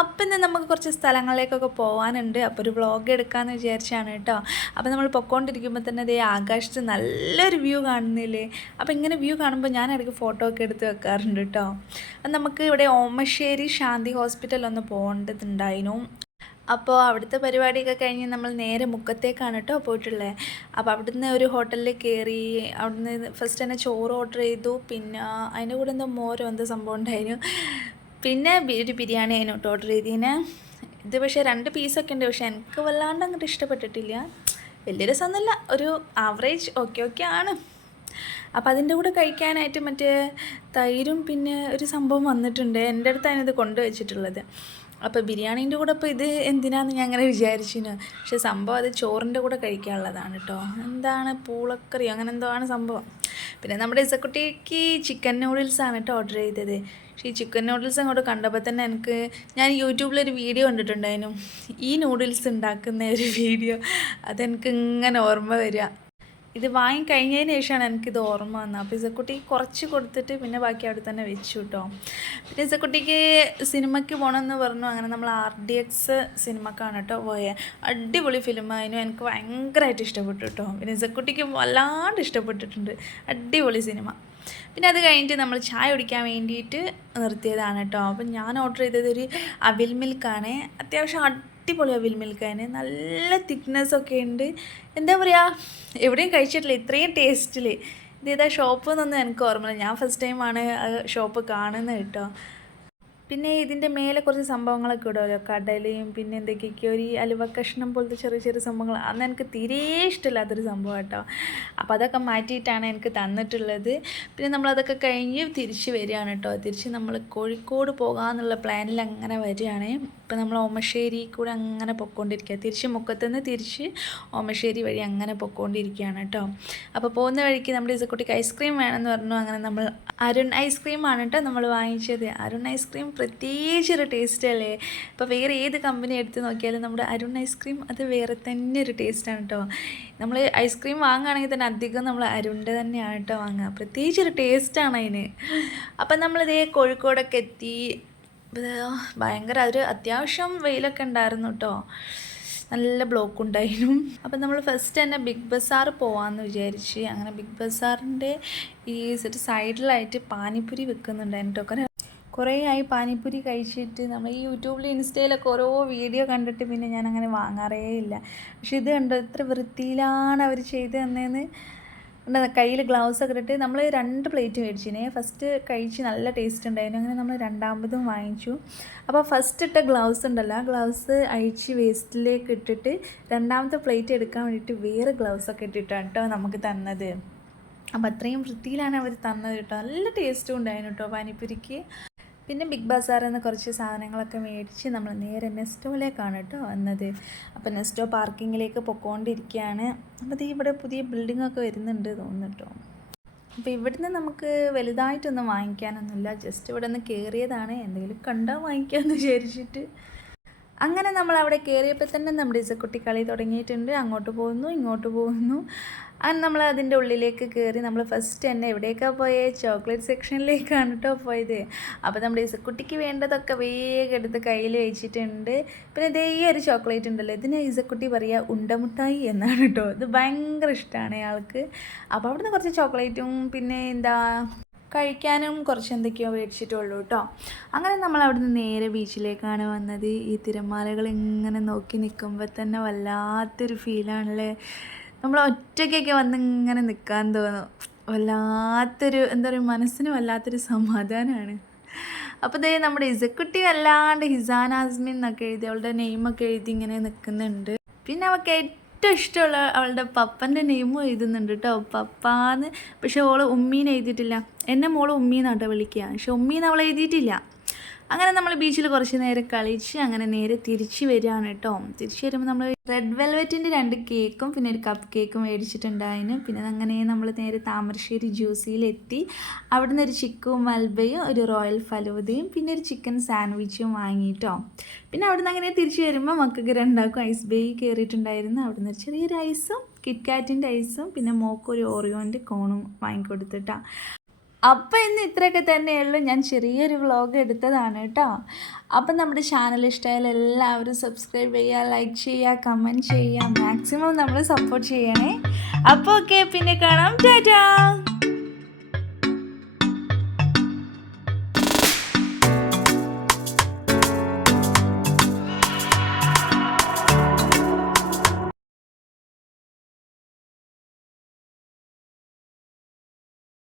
അപ്പം ഇന്ന് നമുക്ക് കുറച്ച് സ്ഥലങ്ങളിലേക്കൊക്കെ പോകാനുണ്ട്. അപ്പോൾ ഒരു വ്ളോഗ് എടുക്കാമെന്ന് വിചാരിച്ചാണ് കേട്ടോ. അപ്പോൾ നമ്മൾ പൊയ്ക്കൊണ്ടിരിക്കുമ്പോൾ തന്നെ അതേ ആകാശത്ത് നല്ലൊരു വ്യൂ കാണുന്നില്ലേ. അപ്പോൾ ഇങ്ങനെ വ്യൂ കാണുമ്പോൾ ഞാൻ ഇടയ്ക്ക് ഫോട്ടോ ഒക്കെ എടുത്ത് വെക്കാറുണ്ട് കേട്ടോ. നമുക്ക് ഇവിടെ ഓമശ്ശേരി ശാന്തി ഹോസ്പിറ്റലൊന്ന് പോകേണ്ടതുണ്ടായിരുന്നു. അപ്പോൾ അവിടുത്തെ പരിപാടിയൊക്കെ കഴിഞ്ഞ് നമ്മൾ നേരെ മുക്കത്തേക്കാണ് കേട്ടോ പോയിട്ടുള്ളത്. അപ്പോൾ അവിടുന്ന് ഒരു ഹോട്ടലിൽ കയറി. അവിടുന്ന് ഫസ്റ്റ് തന്നെ ചോറ് ഓർഡർ ചെയ്തു. പിന്നെ അതിൻ്റെ കൂടെ എന്തോ മോരോ എന്തോ സംഭവം ഉണ്ടായിരുന്നു. പിന്നെ ഒരു ബിരിയാണി ആയിരുന്നു കേട്ടോ ഓർഡർ ചെയ്തതിന്. ഇത് പക്ഷേ 2 പീസൊക്കെ ഉണ്ട്. പക്ഷേ എനിക്ക് വല്ലാണ്ട് അങ്ങോട്ട് ഇഷ്ടപ്പെട്ടിട്ടില്ല. വലിയ രസമൊന്നുമില്ല, ഒരു ആവറേജ് ഓക്കെ ആണ്. അപ്പോൾ അതിൻ്റെ കൂടെ കഴിക്കാനായിട്ട് മറ്റേ തൈരും പിന്നെ ഒരു സംഭവം വന്നിട്ടുണ്ട്. എൻ്റെ അടുത്താണ് ഇത് കൊണ്ടുവച്ചിട്ടുള്ളത്. അപ്പോൾ ബിരിയാണീൻ്റെ കൂടെ ഇപ്പോൾ ഇത് എന്തിനാന്ന് ഞാൻ അങ്ങനെ വിചാരിച്ചിന്. പക്ഷേ സംഭവം അത് ചോറിൻ്റെ കൂടെ കഴിക്കാനുള്ളതാണ് കേട്ടോ. എന്താണ് പൂളക്കറിയോ അങ്ങനെ എന്തോ ആണ് സംഭവം. പിന്നെ നമ്മുടെ ഇസക്കുട്ടിക്ക് ചിക്കൻ നൂഡിൽസാണ് കേട്ടോ ഓർഡർ ചെയ്തത്. പക്ഷേ ഈ ചിക്കൻ നൂഡിൽസ് അങ്ങോട്ട് കണ്ടപ്പോൾ തന്നെ ഞാൻ യൂട്യൂബിലൊരു വീഡിയോ കണ്ടിട്ടുണ്ടായിരുന്നു. ഈ നൂഡിൽസ് ഉണ്ടാക്കുന്ന ഒരു വീഡിയോ. അതെനിക്ക് ഇങ്ങനെ ഓർമ്മ വരിക. ഇത് വാങ്ങിക്കഴിഞ്ഞതിന് ശേഷമാണ് എനിക്കിത് ഓർമ്മ വന്നത്. അപ്പോൾ ഇസക്കുട്ടി കുറച്ച് കൊടുത്തിട്ട് പിന്നെ ബാക്കി അവിടെ തന്നെ വെച്ചു കേട്ടോ. പിന്നെ ഇസക്കുട്ടിക്ക് സിനിമയ്ക്ക് പോകണമെന്ന് പറഞ്ഞു. അങ്ങനെ നമ്മൾ RDX സിനിമക്കാണ് കേട്ടോ പോയത്. അടിപൊളി ഫിലിമായിരുന്നു. എനിക്ക് ഭയങ്കരമായിട്ട് ഇഷ്ടപ്പെട്ടു കേട്ടോ. പിന്നെ ഇസക്കുട്ടിക്ക് വല്ലാണ്ട് ഇഷ്ടപ്പെട്ടിട്ടുണ്ട്. അടിപൊളി സിനിമ. പിന്നെ അത് കഴിഞ്ഞിട്ട് നമ്മൾ ചായ കുടിക്കാൻ വേണ്ടിയിട്ട് നിർത്തിയതാണ് കേട്ടോ. അപ്പം ഞാൻ ഓർഡർ ചെയ്തത് ഒരു അവിൽ മിൽക്കാണ്. അത്യാവശ്യം അടിപൊളി അവിൽ മിൽക്കാണ്. നല്ല തിക്നെസ്സൊക്കെ ഉണ്ട്. എന്താ പറയുക, എവിടെയും കഴിച്ചിട്ടില്ല ഇത്രയും ടേസ്റ്റിൽ. ഇതേതാ ഷോപ്പ് എന്നൊന്നും എനിക്ക് ഓർമ്മയില്ല. ഞാൻ ഫസ്റ്റ് ടൈമാണ് ഷോപ്പ് കാണുന്നത് കേട്ടോ. പിന്നെ ഇതിൻ്റെ മേലെ കുറച്ച് സംഭവങ്ങളൊക്കെ ഇടുമല്ലോ, കടലയും പിന്നെ എന്തൊക്കെയൊക്കെയോ ഒരു അലുവ കഷ്ണം പോലത്തെ ചെറിയ ചെറിയ സംഭവങ്ങൾ. അന്ന് എനിക്ക് തീരെ ഇഷ്ടമില്ലാത്തൊരു സംഭവം കേട്ടോ. അപ്പോൾ അതൊക്കെ മാറ്റിയിട്ടാണ് എനിക്ക് തന്നിട്ടുള്ളത്. പിന്നെ നമ്മളതൊക്കെ കഴിഞ്ഞ് തിരിച്ച് വരികയാണ് കേട്ടോ. തിരിച്ച് നമ്മൾ കോഴിക്കോട് പോകാമെന്നുള്ള പ്ലാനിൽ അങ്ങനെ വരികയാണ്. ഇപ്പോൾ നമ്മൾ ഓമശ്ശേരി കൂടെ അങ്ങനെ പൊയ്ക്കൊണ്ടിരിക്കുക. തിരിച്ച് മുക്കത്തുനിന്ന് തിരിച്ച് ഓമശ്ശേരി വഴി അങ്ങനെ പൊയ്ക്കൊണ്ടിരിക്കുകയാണ് കേട്ടോ. അപ്പോൾ പോകുന്ന വഴിക്ക് നമ്മുടെ ഇസക്കുട്ടിക്ക് ഐസ്ക്രീം വേണമെന്ന് പറഞ്ഞു. അങ്ങനെ നമ്മൾ അരുൺ ഐസ്ക്രീമാണ് കേട്ടോ നമ്മൾ വാങ്ങിച്ചത്. അരുൺ ഐസ്ക്രീം പ്രത്യേകിച്ചൊരു ടേസ്റ്റ് അല്ലേ. ഇപ്പോൾ വേറെ ഏത് കമ്പനി എടുത്ത് നോക്കിയാലും നമ്മുടെ അരുൺ ഐസ്ക്രീം അത് വേറെ തന്നെ ഒരു ടേസ്റ്റാണ് കേട്ടോ. നമ്മൾ ഐസ്ക്രീം വാങ്ങുകയാണെങ്കിൽ തന്നെ അധികം നമ്മൾ അരുണിൻ്റെ തന്നെയാണ് കേട്ടോ വാങ്ങുക. പ്രത്യേകിച്ചൊരു ടേസ്റ്റാണ് അതിന്. അപ്പം നമ്മളിതേ കോഴിക്കോടൊക്കെ എത്തി. ഭയങ്കര ഒരു അത്യാവശ്യം വെയിലൊക്കെ ഉണ്ടായിരുന്നു കേട്ടോ. നല്ല ബ്ലോക്ക് ഉണ്ടായിരുന്നു. അപ്പം നമ്മൾ ഫസ്റ്റ് തന്നെ ബിഗ് ബസാർ പോകാമെന്ന് വിചാരിച്ച്. അങ്ങനെ ബിഗ് ബസാറിൻ്റെ ഈ സൈഡിലായിട്ട് പാനിപ്പൂരി വെക്കുന്നുണ്ടായിരുന്നു കേട്ടോ. കുറേ ആയി പാനിപ്പൂരി കഴിച്ചിട്ട്. നമ്മൾ ഈ യൂട്യൂബിൽ ഇൻസ്റ്റയിലൊക്കെ ഓരോ വീഡിയോ കണ്ടിട്ട് പിന്നെ ഞാൻ അങ്ങനെ വാങ്ങാറേ ഇല്ല. പക്ഷെ ഇത് കണ്ടോ എത്ര വൃത്തിയിലാണ് അവർ ചെയ്ത് തന്നതെന്ന്. കയ്യിൽ ഗ്ലൗസ് ഒക്കെ ഇട്ടിട്ട് നമ്മൾ 2 പ്ലേറ്റ് മേടിച്ചിനെ. ഫസ്റ്റ് കഴിച്ച് നല്ല ടേസ്റ്റ് ഉണ്ടായിരുന്നു. അങ്ങനെ നമ്മൾ രണ്ടാമതും വാങ്ങിച്ചു. അപ്പോൾ ഫസ്റ്റ് ഇട്ട ഗ്ലൗസ് ഉണ്ടല്ലോ, ആ ഗ്ലൗസ് അഴിച്ച് വേസ്റ്റിലേക്ക് ഇട്ടിട്ട് രണ്ടാമത്തെ പ്ലേറ്റ് എടുക്കാൻ വേണ്ടിയിട്ട് വേറെ ഗ്ലൗസൊക്കെ ഇട്ടിട്ടാണ് കേട്ടോ നമുക്ക് തന്നത്. അപ്പോൾ അത്രയും വൃത്തിയിലാണ് അവർ തന്നത് കേട്ടോ. നല്ല ടേസ്റ്റും ഉണ്ടായിരുന്നു കേട്ടോ പാനിപ്പൂരിക്ക്. പിന്നെ ബിഗ് ബസാറിൽ നിന്ന് കുറച്ച് സാധനങ്ങളൊക്കെ മേടിച്ച് നമ്മൾ നേരെ നെസ്റ്റോയിലേക്കാണ് കേട്ടോ വന്നത്. അപ്പോൾ നെസ്റ്റോ പാർക്കിങ്ങിലേക്ക് പൊയ്ക്കൊണ്ടിരിക്കുകയാണ്. അപ്പോൾ ഇവിടെ പുതിയ ബിൽഡിങ്ങൊക്കെ വരുന്നുണ്ട് തോന്നുന്നു കേട്ടോ. അപ്പോൾ ഇവിടുന്ന് നമുക്ക് വലുതായിട്ടൊന്നും വാങ്ങിക്കാനൊന്നുമില്ല. ജസ്റ്റ് ഇവിടെ നിന്ന് കയറിയതാണ്. എന്തെങ്കിലും കണ്ടാൽ വാങ്ങിക്കാമെന്ന് വിചാരിച്ചിട്ട്. അങ്ങനെ നമ്മൾ അവിടെ കയറിയപ്പോൾ തന്നെ നമ്മുടെ ഇസക്കുട്ടി കളി തുടങ്ങിയിട്ടുണ്ട്. അങ്ങോട്ട് പോകുന്നു ഇങ്ങോട്ട് പോകുന്നു. അങ്ങനെ നമ്മൾ അതിൻ്റെ ഉള്ളിലേക്ക് കയറി. നമ്മൾ ഫസ്റ്റ് തന്നെ എവിടേക്കാണ് പോയത്, ചോക്ലേറ്റ് സെക്ഷനിലേക്കാണ് കേട്ടോ പോയത്. അപ്പോൾ നമ്മുടെ ഇസക്കുട്ടിക്ക് വേണ്ടതൊക്കെ വേഗം എടുത്ത് കയ്യിൽ വെച്ചിട്ടുണ്ട്. പിന്നെ ഇതേ ഒരു ചോക്ലേറ്റ് ഉണ്ടല്ലോ, ഇതിന് ഇസക്കുട്ടി പറയുക ഉണ്ടമുട്ടായി എന്നാണ് കേട്ടോ. ഇത് ഭയങ്കര ഇഷ്ടമാണ് അയാൾക്ക്. അപ്പോൾ അവിടുന്ന് കുറച്ച് ചോക്ലേറ്റും പിന്നെ കഴിക്കാനും കുറച്ച് എന്തൊക്കെയോ മേടിച്ചിട്ടുള്ളൂ കേട്ടോ. അങ്ങനെ നമ്മൾ അവിടുന്ന് നേരെ ബീച്ചിലേക്കാണ് വന്നത്. ഈ തിരമാലകൾ ഇങ്ങനെ നോക്കി നിൽക്കുമ്പോൾ തന്നെ വല്ലാത്തൊരു ഫീലാണല്ലേ. നമ്മൾ ഒറ്റയ്ക്കൊക്കെ വന്ന് ഇങ്ങനെ നിൽക്കാൻ തോന്നും. വല്ലാത്തൊരു എന്താ പറയുക, മനസ്സിന് വല്ലാത്തൊരു സമാധാനമാണ്. അപ്പോൾ ഇതേ നമ്മുടെ ഇസക്കുട്ടി വല്ലാണ്ട് ഹിസാന ആസ്മിൻ എന്നൊക്കെ എഴുതി അവളുടെ നെയിമൊക്കെ എഴുതി ഇങ്ങനെ നിൽക്കുന്നുണ്ട്. പിന്നെ അവൾക്ക് ഏറ്റവും ഇഷ്ടമുള്ള അവളുടെ പപ്പൻ്റെ നെയിമും എഴുതുന്നുണ്ട് കേട്ടോ, പപ്പാന്ന്. പക്ഷെ ഓൾ ഉമ്മീന്ന് എഴുതിയിട്ടില്ല. എന്നെ മോൾ ഉമ്മീന്നാട്ടോ വിളിക്കുക, പക്ഷെ ഉമ്മീന്ന് അവൾ എഴുതിയിട്ടില്ല. അങ്ങനെ നമ്മൾ ബീച്ചിൽ കുറച്ച് നേരം കളിച്ച് അങ്ങനെ നേരെ തിരിച്ച് വരികയാണ് കേട്ടോ. തിരിച്ച് വരുമ്പോൾ നമ്മൾ റെഡ് വെൽവെറ്റിൻ്റെ 2 കേക്കും പിന്നെ ഒരു കപ്പ് കേക്കും മേടിച്ചിട്ടുണ്ടായിരുന്നു. പിന്നെ അങ്ങനെ നമ്മൾ നേരെ താമരശ്ശേരി ജ്യൂസിയിലെത്തി. അവിടുന്ന് ഒരു ചിക്കും മൽബയും ഒരു റോയൽ ഫലൂദയും പിന്നെ ഒരു ചിക്കൻ സാൻഡ്വിച്ചും വാങ്ങിയിട്ടോ. പിന്നെ അവിടുന്ന് അങ്ങനെ തിരിച്ച് വരുമ്പോൾ മക്കൾക്ക് 2 ഐസ് ബേ കയറിയിട്ടുണ്ടായിരുന്നു. അവിടുന്ന് ഒരു ചെറിയൊരു ഐസും കിറ്റ്കാറ്റിൻ്റെ ഐസും പിന്നെ മോക്കൊരു ഓറിയോൻ്റെ കോണും വാങ്ങിക്കൊടുത്തിട്ടാണ്. അപ്പോൾ ഇന്ന് ഇത്രയൊക്കെ തന്നെയുള്ളൂ. ഞാൻ ചെറിയൊരു വ്ളോഗ് എടുത്തതാണ് കേട്ടോ. അപ്പം നമ്മുടെ ചാനൽ ഇഷ്ടമായാൽ എല്ലാവരും സബ്സ്ക്രൈബ് ചെയ്യുക, ലൈക്ക് ചെയ്യുക, കമൻറ്റ് ചെയ്യുക, മാക്സിമം നമ്മൾ സപ്പോർട്ട് ചെയ്യണേ. അപ്പോൾ ഓക്കെ, പിന്നെ കാണാം. ടാറ്റാ.